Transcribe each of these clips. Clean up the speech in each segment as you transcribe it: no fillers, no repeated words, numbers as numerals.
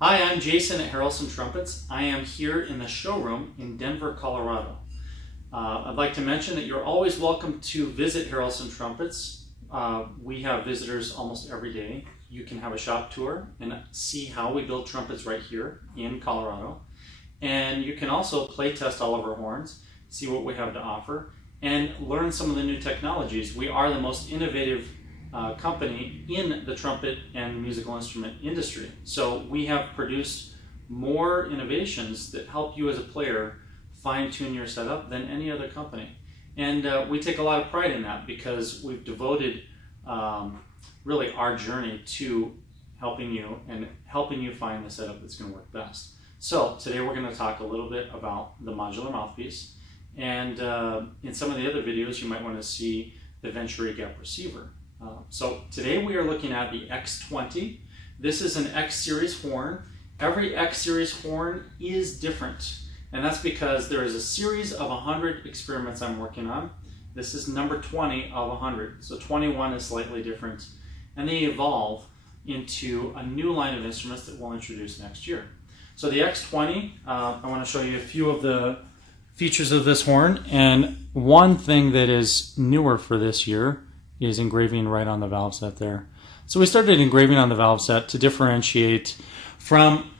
Hi, I'm Jason at Harrelson Trumpets. I am here in the showroom in Denver, Colorado. I'd like to mention that you're always welcome to visit Harrelson Trumpets. We have visitors almost every day. You can have a shop tour and see how we build trumpets right here in Colorado. And you can also play test all of our horns, see what we have to offer, and learn some of the new technologies. We are the most innovative company in the trumpet and musical instrument industry. So we have produced more innovations that help you as a player fine-tune your setup than any other company. And we take a lot of pride in that because we've devoted really our journey to helping you find the setup that's going to work best. So today we're going to talk a little bit about the modular mouthpiece, and in some of the other videos you might want to see the Venturi gap receiver. So today we are looking at the X20. This is an X series horn. Every X series horn is different, and that's because there is a series of 100 experiments I'm working on. This is number 20 of 100, so 21 is slightly different, and they evolve into a new line of instruments that we'll introduce next year. So the X20, I want to show you a few of the features of this horn, and one thing that is newer for this year is engraving right on the valve set there. So we started engraving on the valve set to differentiate from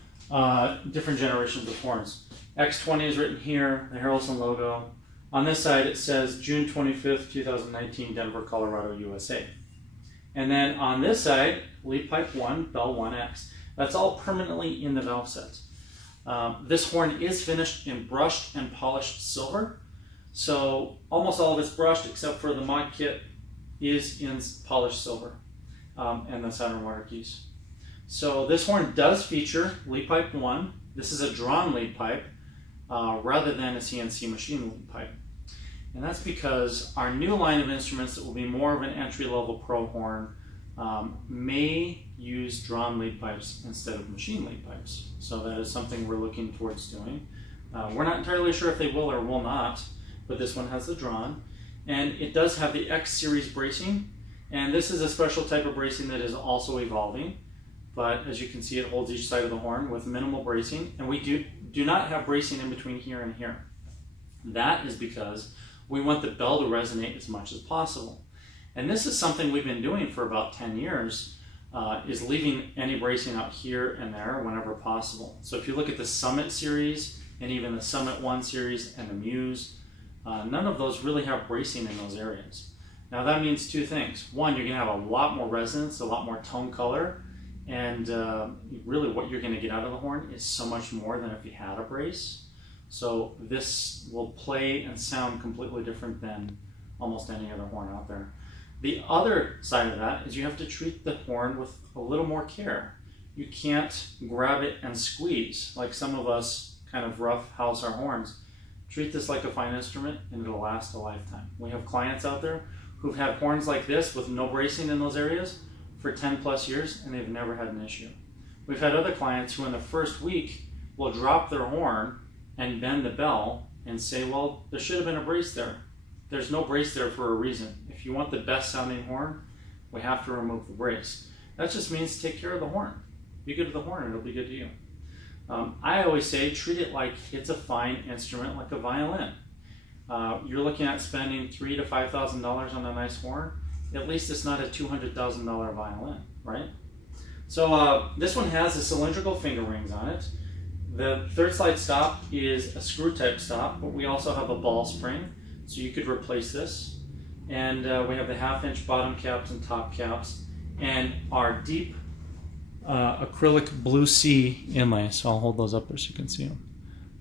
different generations of horns. X20 is written here, the Harrelson logo. On this side it says June 25th, 2019, Denver, Colorado, USA. And then on this side, lead pipe 1, bell 1X. That's all permanently in the valve set. This horn is finished in brushed and polished silver. So almost all of it's brushed except for the mod kit is in polished silver, and the Saturn water keys. So this horn does feature lead pipe 1. This is a drawn lead pipe rather than a CNC machine lead pipe. And that's because our new line of instruments that will be more of an entry-level pro horn may use drawn lead pipes instead of machine lead pipes. So that is something we're looking towards doing. We're not entirely sure if they will or will not, but this one has the drawn. And it does have the X series bracing, and this is a special type of bracing that is also evolving. But as you can see, it holds each side of the horn with minimal bracing, and we do not have bracing in between here and here. That is because we want the bell to resonate as much as possible. And this is something we've been doing for about 10 years, is leaving any bracing out here and there whenever possible. So if you look at the Summit series, and even the Summit 1 series and the Muse, none of those really have bracing in those areas. Now that means two things. One, you're going to have a lot more resonance, a lot more tone color, and really what you're going to get out of the horn is so much more than if you had a brace. So this will play and sound completely different than almost any other horn out there. The other side of that is you have to treat the horn with a little more care. You can't grab it and squeeze like some of us kind of rough house our horns. Treat this like a fine instrument and it'll last a lifetime. We have clients out there who've had horns like this with no bracing in those areas for 10 plus years and they've never had an issue. We've had other clients who in the first week will drop their horn and bend the bell and say, well, there should have been a brace there. There's no brace there for a reason. If you want the best sounding horn, we have to remove the brace. That just means take care of the horn. Be good to the horn and it'll be good to you. I always say treat it like it's a fine instrument, like a violin. You're looking at spending $3,000 to $5,000 on a nice horn. At least it's not a $200,000 violin, right? So this one has the cylindrical finger rings on it. The third slide stop is a screw type stop, but we also have a ball spring, so you could replace this. And we have the 1/2 inch bottom caps and top caps, and our deep acrylic blue sea inlay. So I'll hold those up there so you can see them.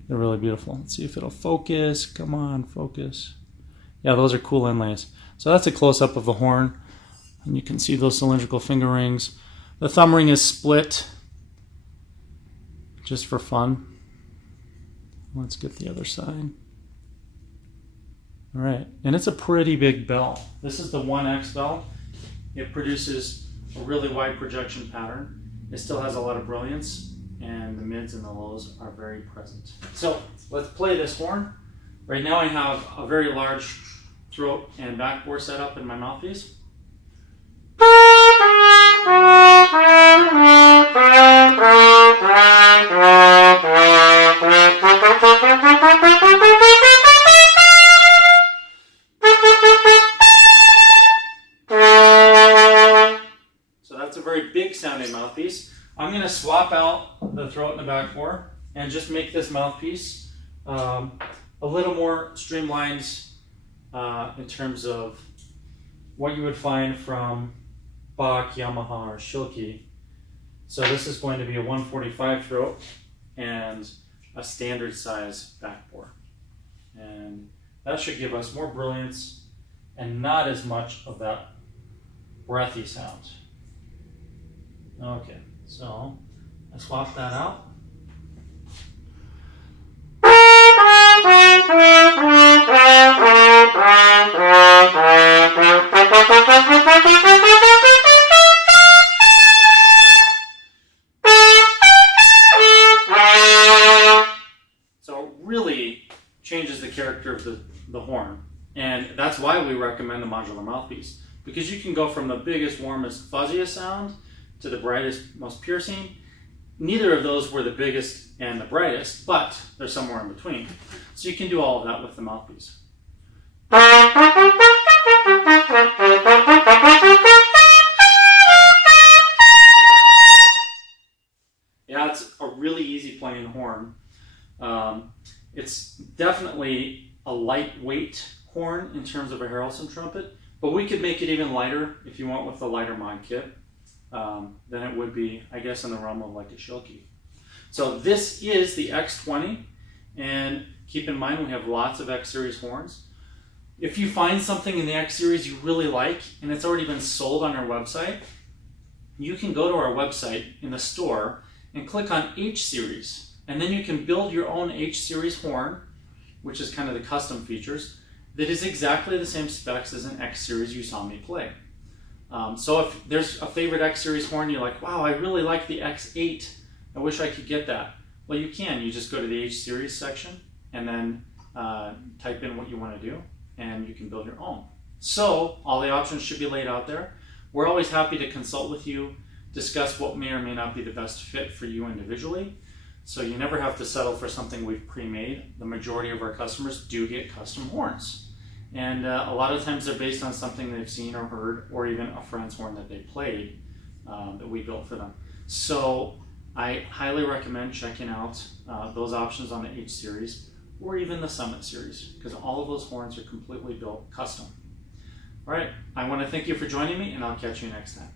They're really beautiful. Let's see if it'll focus. Come on, focus. Yeah, those are cool inlays. So that's a close-up of the horn, and you can see those cylindrical finger rings. The thumb ring is split just for fun. Let's get the other side. All right, and it's a pretty big bell. This is the 1X bell. It produces a really wide projection pattern. It still has a lot of brilliance, and the mids and the lows are very present. So let's play this horn. Right now I have a very large throat and backbore set up in my mouthpiece. I'm going to swap out the throat and the back bore and just make this mouthpiece a little more streamlined in terms of what you would find from Bach, Yamaha, or Schilke. So this is going to be a 145 throat and a standard size back bore. And that should give us more brilliance and not as much of that breathy sound. Okay, so I swap that out. So it really changes the character of the horn. And that's why we recommend the modular mouthpiece. Because you can go from the biggest, warmest, fuzziest sound to the brightest, most piercing. Neither of those were the biggest and the brightest, but they're somewhere in between. So you can do all of that with the mouthpiece. Yeah, it's a really easy playing horn. It's definitely a lightweight horn in terms of a Harrelson trumpet, but we could make it even lighter if you want with a lighter mod kit. Then it would be, I guess, in the realm of like a Schilke. So this is the X20, and keep in mind we have lots of X series horns. If you find something in the X series you really like and it's already been sold on our website, you can go to our website in the store and click on H series, and then you can build your own H series horn, which is kind of the custom features, that is exactly the same specs as an X series you saw me play. So if there's a favorite X series horn, you're like, wow, I really like the X8, I wish I could get that. Well, you can. You just go to the H series section and then type in what you want to do, and you can build your own. So all the options should be laid out there. We're always happy to consult with you, discuss what may or may not be the best fit for you individually. So you never have to settle for something we've pre-made. The majority of our customers do get custom horns. And a lot of times they're based on something they've seen or heard, or even a friend's horn that they played that we built for them. So I highly recommend checking out those options on the H series or even the Summit series, because all of those horns are completely built custom. All right, I want to thank you for joining me, and I'll catch you next time.